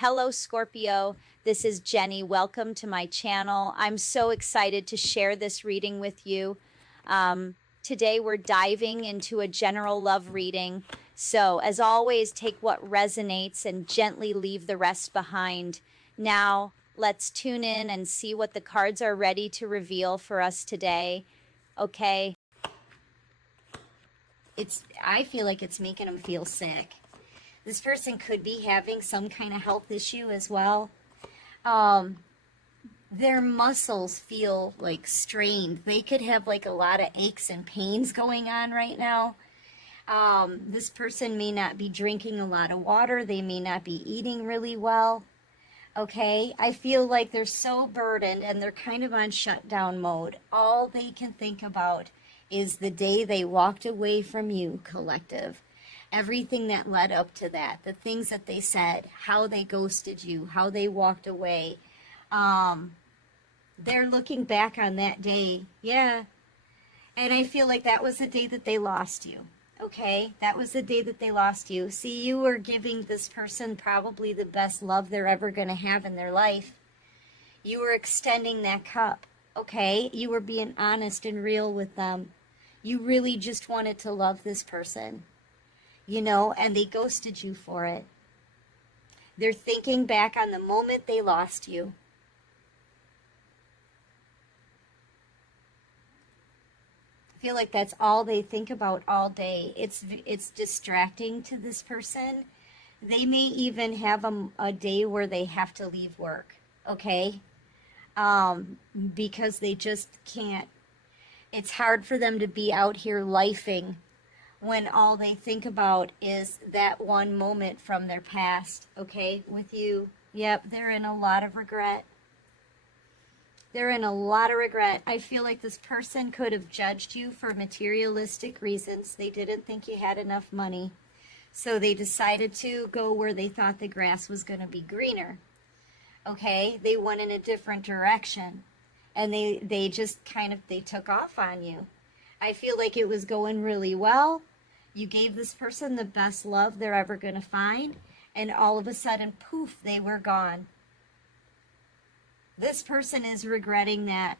Hello, Scorpio. This is Jenny. Welcome to my channel. I'm so excited to share this reading with you. Today, we're diving into a general love reading. So, as always, take what resonates and gently leave the rest behind. Now, let's tune in and see what the cards are ready to reveal for us today. Okay. I feel like it's making them feel sick. This person could be having some kind of health issue as well. Their muscles feel like strained. They could have like a lot of aches and pains going on right now. This person may not be drinking a lot of water. They may not be eating really well. Okay, I feel like they're so burdened and they're kind of on shutdown mode. All they can think about is the day they walked away from you, collective. Everything that led up to that, the things that they said, how they ghosted you, how they walked away. They're looking back on that day, yeah. And I feel like that was the day that they lost you, okay? That was the day that they lost you. See, you were giving this person probably the best love they're ever going to have in their life. You were extending that cup, okay? You were being honest and real with them. You really just wanted to love this person, you know, and they ghosted you for it. They're thinking back on the moment they lost you. I feel like that's all they think about all day. It's distracting to this person. They may even have a day where they have to leave work, okay? Because they just can't. It's hard for them to be out here lifing when all they think about is that one moment from their past, okay, with you. Yep, they're in a lot of regret. They're in a lot of regret. I feel like this person could have judged you for materialistic reasons. They didn't think you had enough money. So they decided to go where they thought the grass was going to be greener. Okay, they went in a different direction. And they just kind of, they took off on you. I feel like it was going really well. You gave this person the best love they're ever going to find. And all of a sudden, poof, they were gone. This person is regretting that.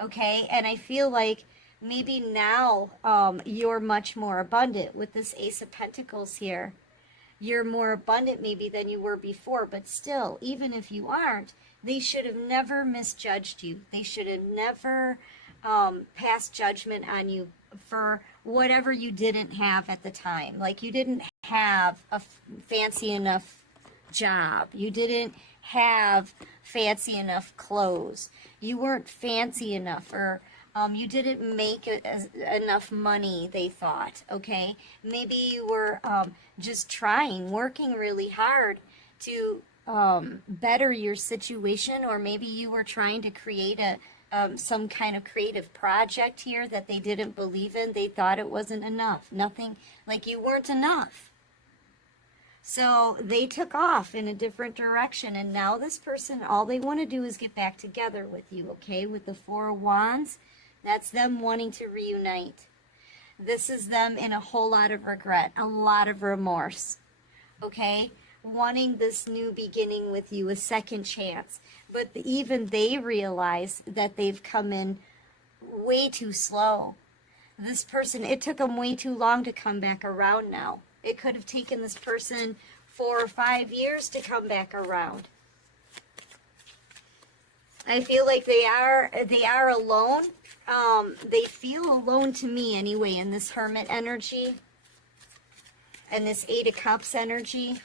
Okay? And I feel like maybe now you're much more abundant with this Ace of Pentacles here. You're more abundant maybe than you were before. But still, even if you aren't, they should have never misjudged you. They should have never passed judgment on you for whatever you didn't have at the time. Like you didn't have a fancy enough job. You didn't have fancy enough clothes. You weren't fancy enough, or you didn't make enough money, they thought, okay? Maybe you were just trying, working really hard to better your situation, or maybe you were trying to create some kind of creative project here that they didn't believe in. They thought it wasn't enough. Nothing, like you weren't enough. So they took off in a different direction, and now this person, all they want to do is get back together with you, okay? With the Four of Wands, that's them wanting to reunite. This is them in a whole lot of regret, a lot of remorse, okay? Wanting this new beginning with you, a second chance. But even they realize that they've come in way too slow. This person, it took them way too long to come back around now. It could have taken this person 4 or 5 years to come back around. I feel like they are alone. They feel alone to me anyway in this Hermit energy and this Eight of Cups energy.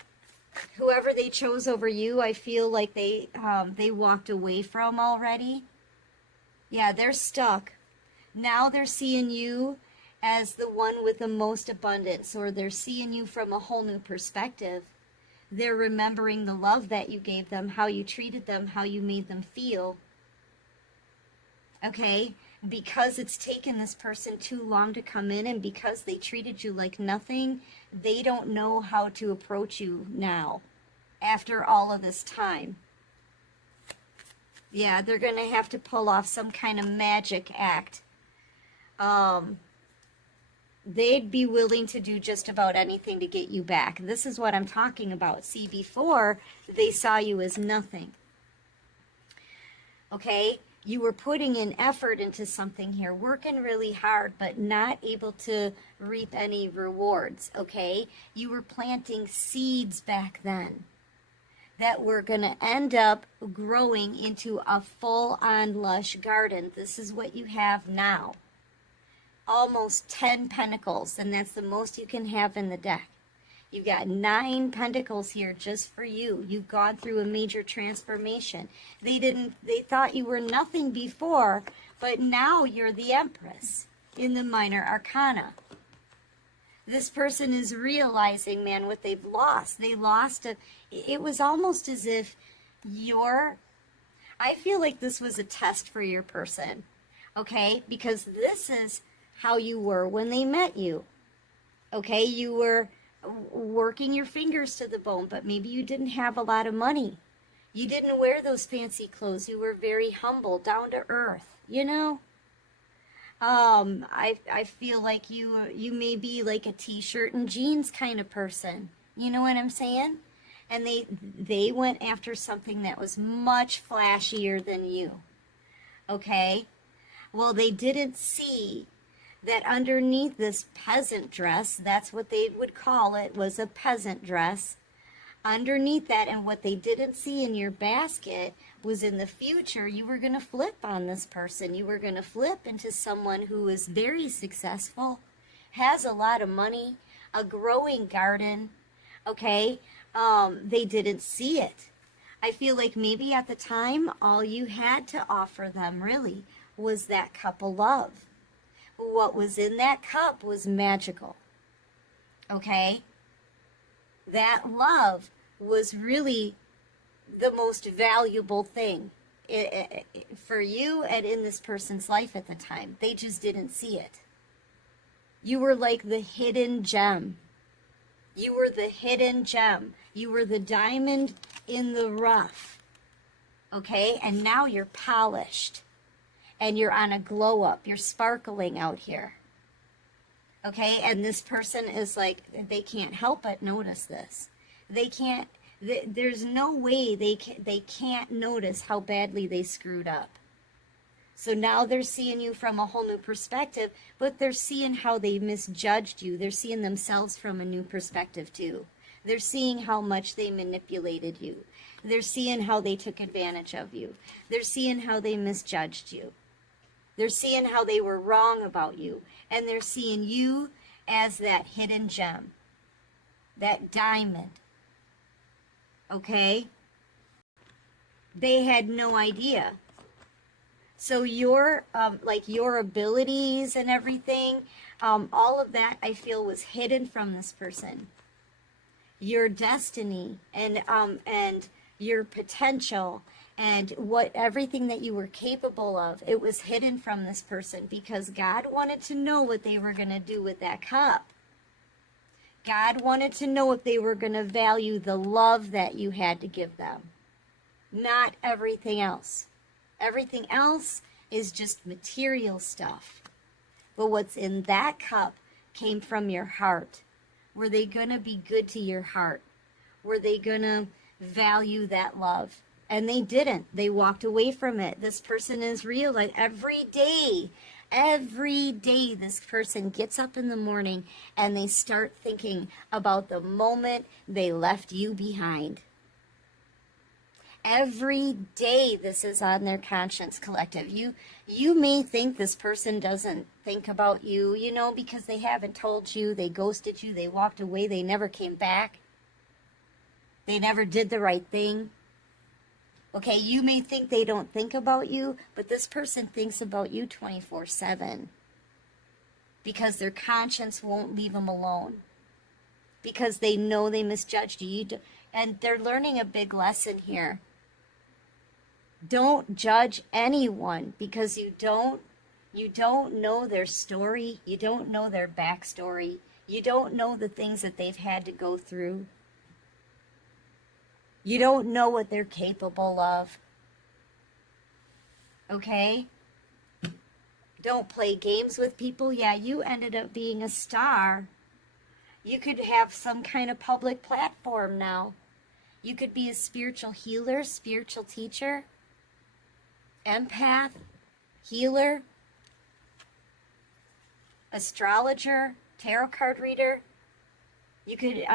Whoever they chose over you, I feel like they walked away from already. Yeah, they're stuck. Now they're seeing you as the one with the most abundance, or they're seeing you from a whole new perspective. They're remembering the love that you gave them, how you treated them, how you made them feel. Okay? Because it's taken this person too long to come in, and because they treated you like nothing, they don't know how to approach you now after all of this time. Yeah, they're going to have to pull off some kind of magic act. they'd be willing to do just about anything to get you back. This is what I'm talking about. See, before, they saw you as nothing. Okay? You were putting in effort into something here, working really hard, but not able to reap any rewards, okay? You were planting seeds back then that were going to end up growing into a full-on lush garden. This is what you have now. Almost 10 pentacles, and that's the most you can have in the deck. You've got 9 pentacles here just for you. You've gone through a major transformation. They thought you were nothing before, but now you're the Empress in the minor arcana. This person is realizing, man, what they've lost. They lost it was almost as if I feel like this was a test for your person, okay? Because this is how you were when they met you, okay? You were working your fingers to the bone, but maybe you didn't have a lot of money. You didn't wear those fancy clothes. You were very humble, down to earth, you know? I feel like you may be like a t-shirt and jeans kind of person. You know what I'm saying? And they went after something that was much flashier than you. Okay? Well, they didn't see that underneath this peasant dress, that's what they would call it, was a peasant dress. Underneath that, and what they didn't see in your basket was in the future, you were going to flip on this person. You were going to flip into someone who is very successful, has a lot of money, a growing garden, okay? They didn't see it. I feel like maybe at the time, all you had to offer them really was that cup of love. What was in that cup was magical, okay? That love was really the most valuable thing for you and in this person's life at the time. They just didn't see it. You were like the hidden gem. You were the hidden gem. You were the diamond in the rough, okay? And now you're polished. And you're on a glow up. You're sparkling out here. Okay? And this person is like, they can't help but notice this. They can't, there's no way they can't notice how badly they screwed up. So now they're seeing you from a whole new perspective, but they're seeing how they misjudged you. They're seeing themselves from a new perspective too. They're seeing how much they manipulated you. They're seeing how they took advantage of you. They're seeing how they misjudged you. They're seeing how they were wrong about you. And they're seeing you as that hidden gem. That diamond. Okay? They had no idea. So your abilities and everything, all of that I feel was hidden from this person. Your destiny and your potential and everything that you were capable of, it was hidden from this person because God wanted to know what they were going to do with that cup. God wanted to know if they were going to value the love that you had to give them, not everything else. Everything else is just material stuff. But what's in that cup came from your heart. Were they going to be good to your heart? Were they going to value that love? And they didn't. They walked away from it. This person is real. Like every day this person gets up in the morning and they start thinking about the moment they left you behind. Every day this is on their conscience, collective. You may think this person doesn't think about you, you know, because they haven't told you, they ghosted you, they walked away, they never came back. They never did the right thing. Okay, you may think they don't think about you, but this person thinks about you 24/7 because their conscience won't leave them alone because they know they misjudged you. And they're learning a big lesson here. Don't judge anyone because you don't know their story. You don't know their backstory. You don't know the things that they've had to go through. You don't know what they're capable of. Okay? Don't play games with people. Yeah, you ended up being a star. You could have some kind of public platform now. You could be a spiritual healer, spiritual teacher, empath, healer, astrologer, tarot card reader. You could,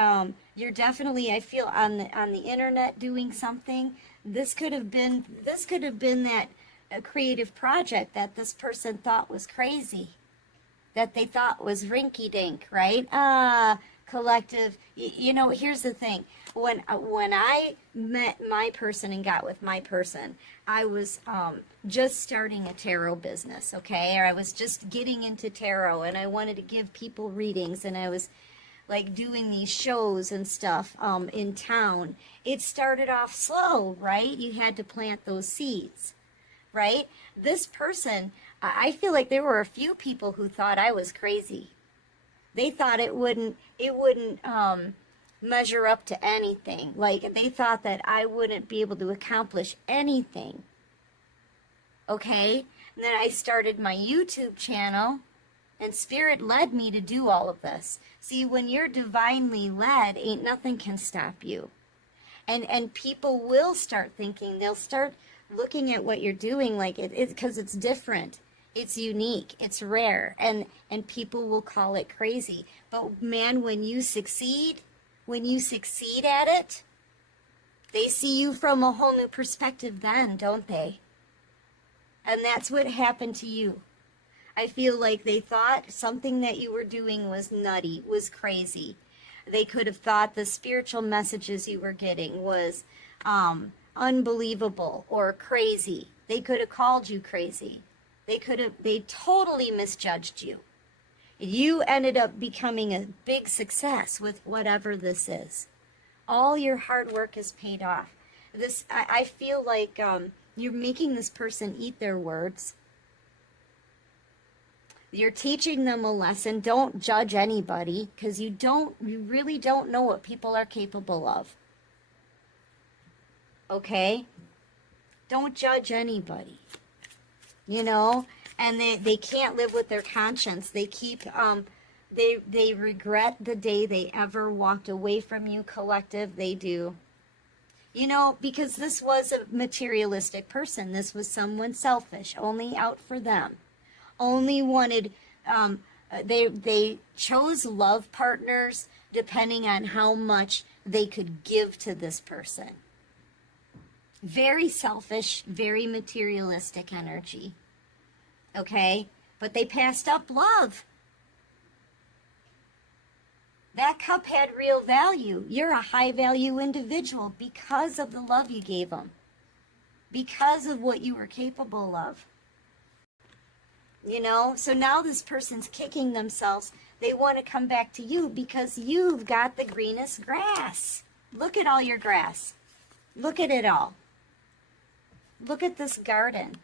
you're definitely, I feel, on the internet doing something. This could have been that a creative project that this person thought was crazy, that they thought was rinky-dink, right? Collective. You know, here's the thing. When I met my person and got with my person, I was just starting a tarot business, okay? Or I was just getting into tarot, and I wanted to give people readings, and I was like doing these shows and stuff in town. It started off slow, right? You had to plant those seeds, right? This person, I feel like there were a few people who thought I was crazy. They thought it wouldn't measure up to anything. Like, they thought that I wouldn't be able to accomplish anything. Okay? And then I started my YouTube channel, and Spirit led me to do all of this. See, when you're divinely led, ain't nothing can stop you. And people will start thinking, they'll start looking at what you're doing like because it's different. It's unique, it's rare, and people will call it crazy. But man, when you succeed at it, they see you from a whole new perspective then, don't they? And that's what happened to you. I feel like they thought something that you were doing was nutty, was crazy. They could have thought the spiritual messages you were getting was unbelievable or crazy. They could have called you crazy. They totally misjudged you. You ended up becoming a big success with whatever this is. All your hard work is paid off. I feel like you're making this person eat their words. You're teaching them a lesson. Don't judge anybody, because you really don't know what people are capable of. Okay? Don't judge anybody. You know? And they can't live with their conscience. They keep, they regret the day they ever walked away from you, collective. They do. You know, because this was a materialistic person. This was someone selfish, only out for them. Only wanted, they chose love partners depending on how much they could give to this person. Very selfish, very materialistic energy. Okay? But they passed up love. That cup had real value. You're a high value individual because of the love you gave them. Because of what you were capable of. You know, so now this person's kicking themselves. They want to come back to you because you've got the greenest grass. Look at all your grass. Look at it all. Look at this garden.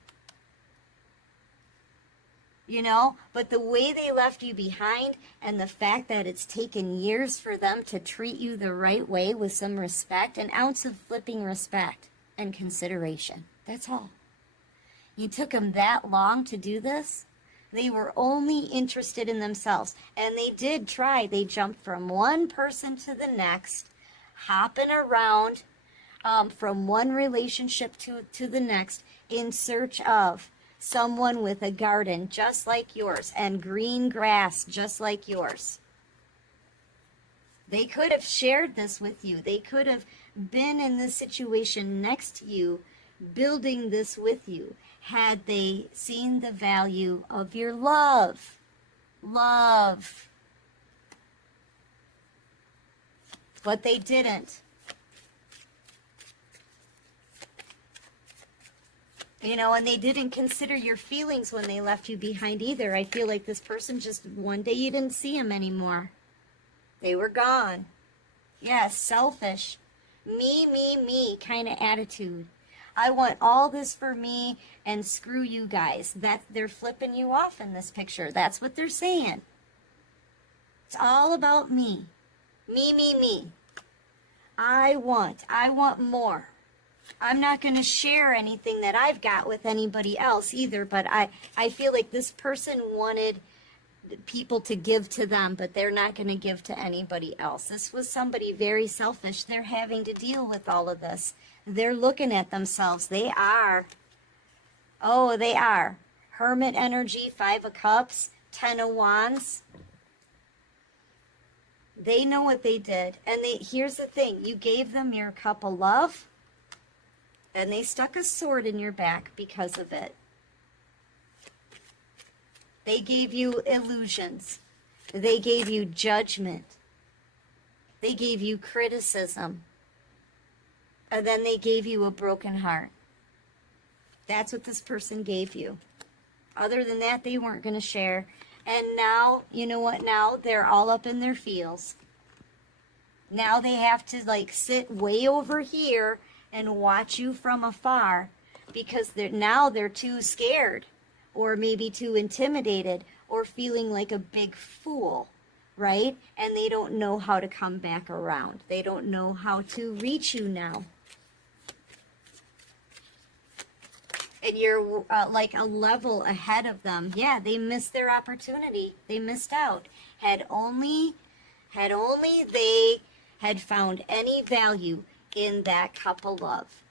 You know, but the way they left you behind and the fact that it's taken years for them to treat you the right way with some respect, an ounce of flipping respect and consideration. That's all. You took them that long to do this. They were only interested in themselves. And they did try. They jumped from one person to the next, hopping around from one relationship to the next in search of someone with a garden just like yours and green grass just like yours. They could have shared this with you. They could have been in this situation next to you, building this with you, had they seen the value of your love. Love. But they didn't. You know, and they didn't consider your feelings when they left you behind either. I feel like this person just, one day you didn't see them anymore. They were gone. Yes, selfish. Me kind of attitude. I want all this for me and screw you guys. That they're flipping you off in this picture. That's what they're saying. It's all about me. Me. I want more. I'm not going to share anything that I've got with anybody else either, but I feel like this person wanted people to give to them, but they're not going to give to anybody else. This was somebody very selfish. They're having to deal with all of this. They're looking at themselves. They are. Oh, they are. Hermit energy, 5 of Cups, 10 of Wands. They know what they did. And here's the thing. You gave them your cup of love, and they stuck a sword in your back because of it. They gave you illusions. They gave you judgment. They gave you criticism. And then they gave you a broken heart. That's what this person gave you. Other than that, they weren't going to share. And now, you know what? Now they're all up in their feels. Now they have to like sit way over here and watch you from afar because they're too scared or maybe too intimidated or feeling like a big fool, right? And they don't know how to come back around. They don't know how to reach you now. And you're like a level ahead of them. Yeah, they missed their opportunity. They missed out. Had only they had found any value in that cup of love.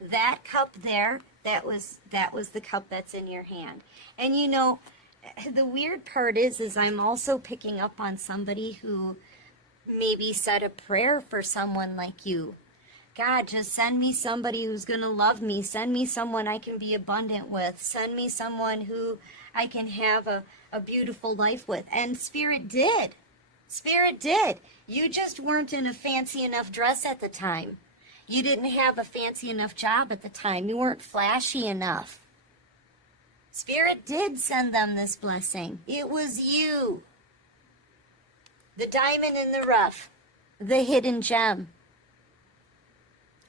That cup there, that was the cup that's in your hand. And you know, the weird part is I'm also picking up on somebody who maybe said a prayer for someone like you. God, just send me somebody who's going to love me. Send me someone I can be abundant with. Send me someone who I can have a beautiful life with. And Spirit did. Spirit did. You just weren't in a fancy enough dress at the time. You didn't have a fancy enough job at the time. You weren't flashy enough. Spirit did send them this blessing. It was you. The diamond in the rough. The hidden gem.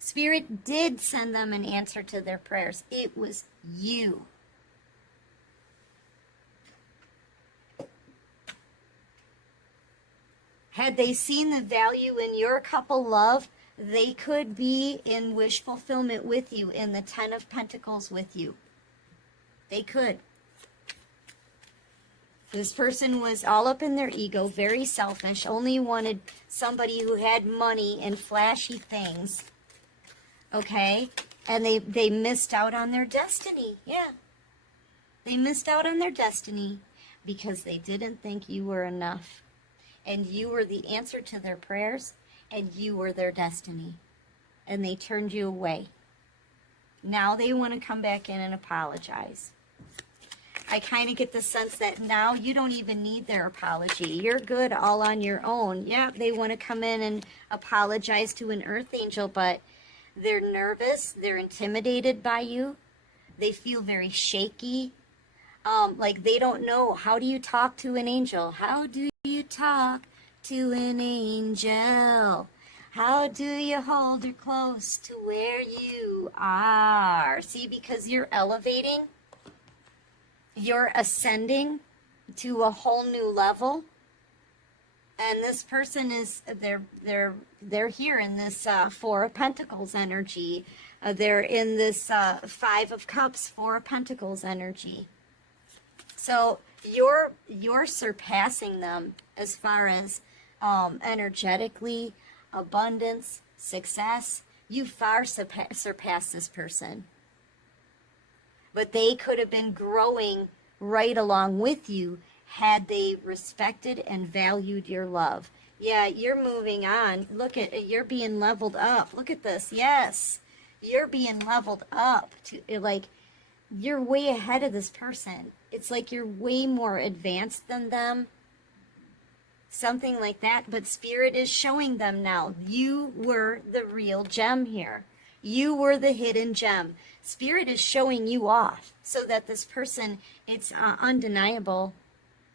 Spirit did send them an answer to their prayers. It was you. Had they seen the value in your couple love, they could be in wish fulfillment with you, in the 10 of Pentacles with you. They could. This person was all up in their ego, very selfish, only wanted somebody who had money and flashy things. Okay? And they missed out on their destiny. Yeah. They missed out on their destiny because they didn't think you were enough. And you were the answer to their prayers, and you were their destiny. And they turned you away. Now they want to come back in and apologize. I kind of get the sense that now you don't even need their apology. You're good all on your own. Yeah, they want to come in and apologize to an earth angel, but they're nervous. They're intimidated by you. They feel very shaky. Like they don't know. How do you talk to an angel? How do you talk to an angel? How do you hold her close to where you are? See, because you're elevating, you're ascending to a whole new level. And this person is, they're here in this 4 of Pentacles energy. They're in this 5 of Cups, 4 of Pentacles energy. So you're surpassing them as far as energetically, abundance, success. You far surpass this person. But they could have been growing right along with you had they respected and valued your love. Yeah, you're moving on. Look at, you're being leveled up. Look at this. Yes, you're being leveled up to, like, you're way ahead of this person. It's like you're way more advanced than them. Something like that. But Spirit is showing them now. You were the real gem here. You were the hidden gem. Spirit is showing you off so that this person, it's undeniable.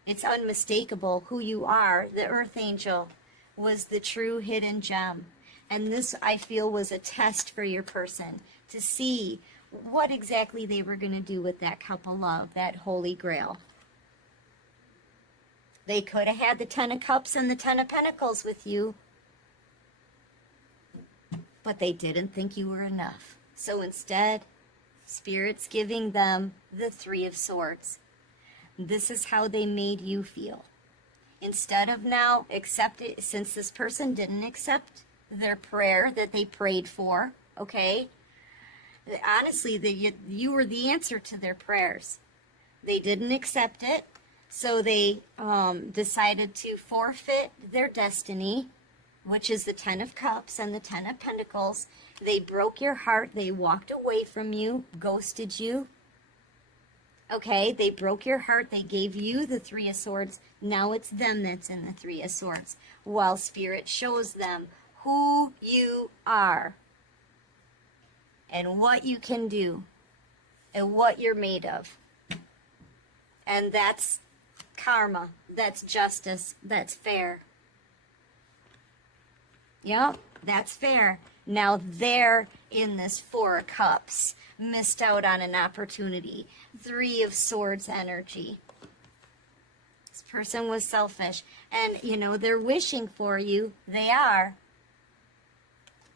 It's unmistakable who you are. The earth angel was the true hidden gem. And this, I feel, was a test for your person to see what exactly they were going to do with that cup of love, that holy grail. They could have had the 10 of Cups and the 10 of Pentacles with you. but they didn't think you were enough. So instead, Spirit's giving them the Three of Swords. This is how they made you feel. Instead of now accept it, since this person didn't accept their prayer that they prayed for, okay? Honestly, you were the answer to their prayers. They didn't accept it, so they decided to forfeit their destiny, which is the Ten of Cups and the Ten of Pentacles. They broke your heart. They walked away from you, ghosted you. Okay, they broke your heart. They gave you the Three of Swords. Now it's them that's in the Three of Swords, while Spirit shows them who you are and what you can do and what you're made of. And that's karma. That's justice. That's fair. Yep, that's fair. Now they're in this Four of Cups, missed out on an opportunity. Three of Swords energy. This person was selfish. And, you know, they're wishing for you. They are.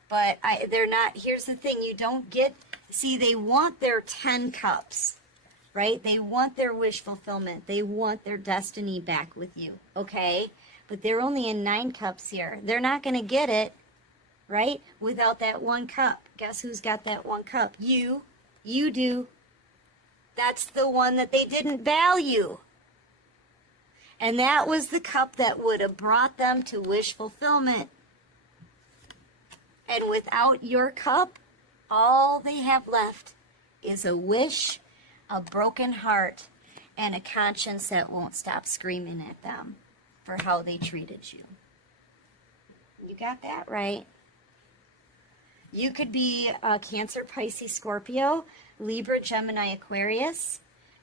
But they're not. Here's the thing. You don't get... See, they want their 10 cups, right? They want their wish fulfillment. They want their destiny back with you, okay? But they're only in 9 cups here. They're not going to get it, right? Without that 1 cup. Guess who's got that 1 cup? You. You do. That's the one that they didn't value. And that was the cup that would have brought them to wish fulfillment. And without your cup, all they have left is a wish, a broken heart, and a conscience that won't stop screaming at them for how they treated you. You got that right. You could be a Cancer, Pisces, Scorpio, Libra, Gemini, Aquarius,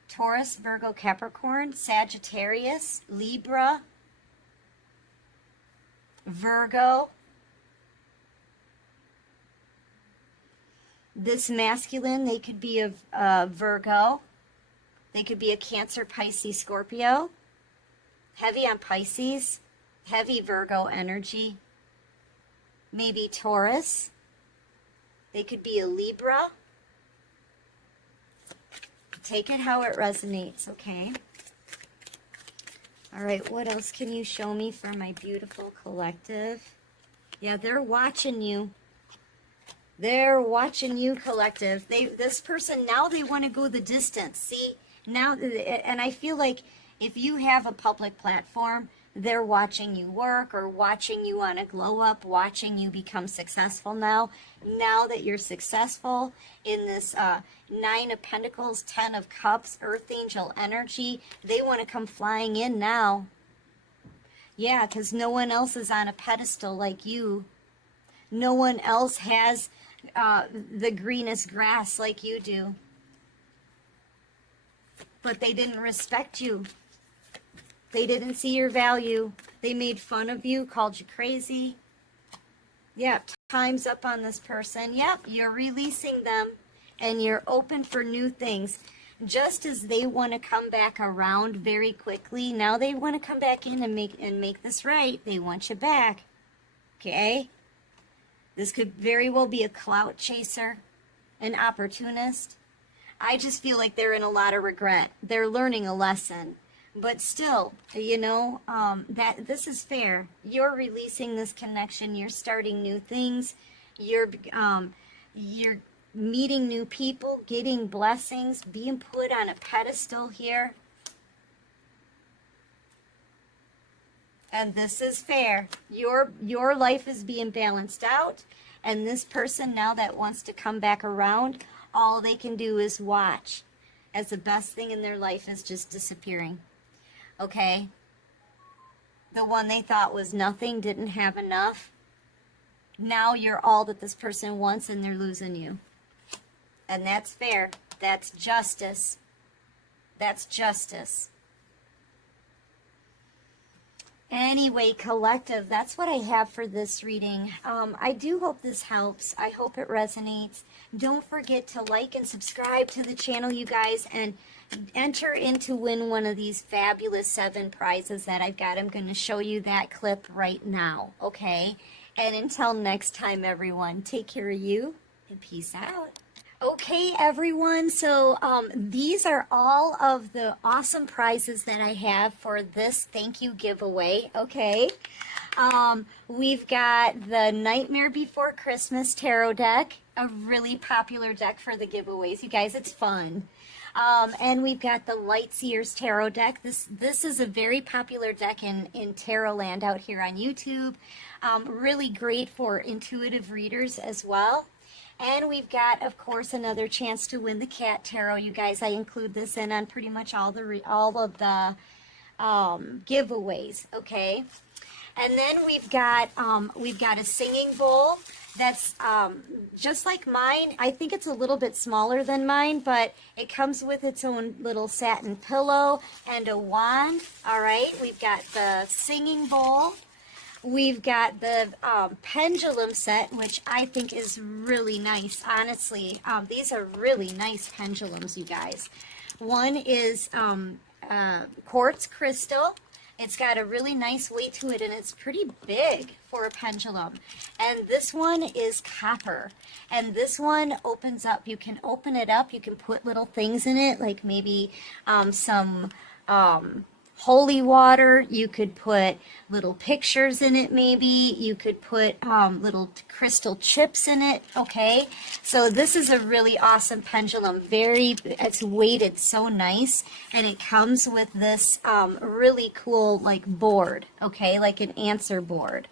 Taurus, Virgo, Capricorn, Sagittarius, Libra, Virgo. This masculine, they could be a Virgo. They could be a Cancer, Pisces, Scorpio. Heavy on Pisces. Heavy Virgo energy. Maybe Taurus. They could be a Libra. Take it how it resonates, okay? All right, what else can you show me for my beautiful collective? Yeah, they're watching you. They're watching you, collective. This person, now they want to go the distance. See, now, and I feel like if you have a public platform, they're watching you work or watching you on a glow up, watching you become successful now. Now that you're successful in this 9 of Pentacles, 10 of Cups, Earth Angel energy, they want to come flying in now. Yeah, because no one else is on a pedestal like you. No one else has the greenest grass like you do. But they didn't respect you. They didn't see your value. They made fun of you, called you crazy. Yep, time's up on this person. Yep, you're releasing them and you're open for new things. Just as they want to come back around very quickly, now they want to come back in and make this right. They want you back. Okay? This could very well be a clout chaser, an opportunist. I just feel like they're in a lot of regret. They're learning a lesson. But still, you know, that this is fair. You're releasing this connection. You're starting new things. You're meeting new people, getting blessings, being put on a pedestal here. And this is fair. Your life is being balanced out. And this person now that wants to come back around, all they can do is watch as the best thing in their life is just disappearing. Okay? The one they thought was nothing, didn't have enough. Now you're all that this person wants and they're losing you. And that's fair. That's justice. That's justice. Anyway, collective, that's what I have for this reading. I do hope this helps. I hope it resonates. Don't forget to like and subscribe to the channel, you guys, and enter in to win one of these fabulous 7 prizes that I've got. I'm going to show you that clip right now, okay? And until next time, everyone, take care of you and peace out. Okay, everyone, so these are all of the awesome prizes that I have for this thank you giveaway, okay? We've got the Nightmare Before Christmas tarot deck, a really popular deck for the giveaways. You guys, it's fun. And we've got the Lightseers tarot deck. This is a very popular deck in tarot land out here on YouTube. Really great for intuitive readers as well. And we've got, of course, another chance to win the cat tarot. You guys, I include this in on pretty much all of the giveaways. Okay, and then we've got a singing bowl that's just like mine. I think it's a little bit smaller than mine, but it comes with its own little satin pillow and a wand. All right, we've got the singing bowl. We've got the pendulum set, which I think is really nice, honestly. These are really nice pendulums, you guys. One is quartz crystal. It's got a really nice weight to it, and it's pretty big for a pendulum. And this one is copper. And this one opens up. You can open it up. You can put little things in it, like maybe some holy water. You could put little pictures in it, maybe. You could put little crystal chips in it, okay? So this is a really awesome pendulum. It's weighted so nice, and it comes with this really cool, like, board, okay? Like an answer board.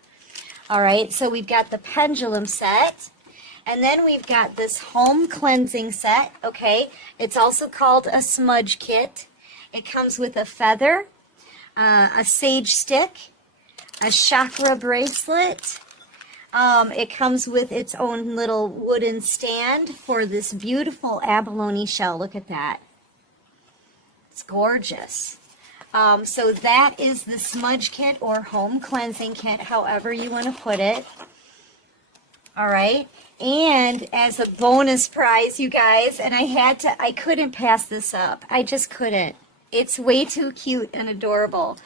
All right, so we've got the pendulum set. And then we've got this home cleansing set, okay? It's also called a smudge kit. It comes with a feather, a sage stick, a chakra bracelet. It comes with its own little wooden stand for this beautiful abalone shell. Look at that. It's gorgeous. So that is the smudge kit or home cleansing kit, however you want to put it. All right. And as a bonus prize, you guys, and I couldn't pass this up. I just couldn't. It's way too cute and adorable.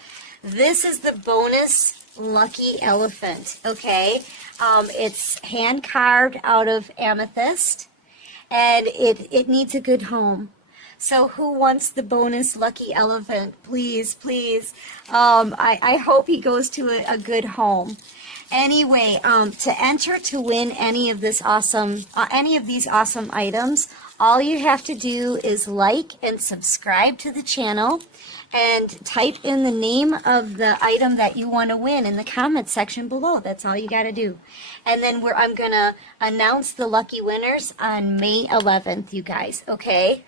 This is the bonus lucky elephant, okay? It's hand carved out of amethyst, and it needs a good home. So who wants the bonus lucky elephant? Please, please. I hope he goes to a good home. Anyway, to enter to win any of these awesome items, all you have to do is like and subscribe to the channel and type in the name of the item that you want to win in the comment section below. That's all you got to do. And then I'm going to announce the lucky winners on May 11th, you guys, okay?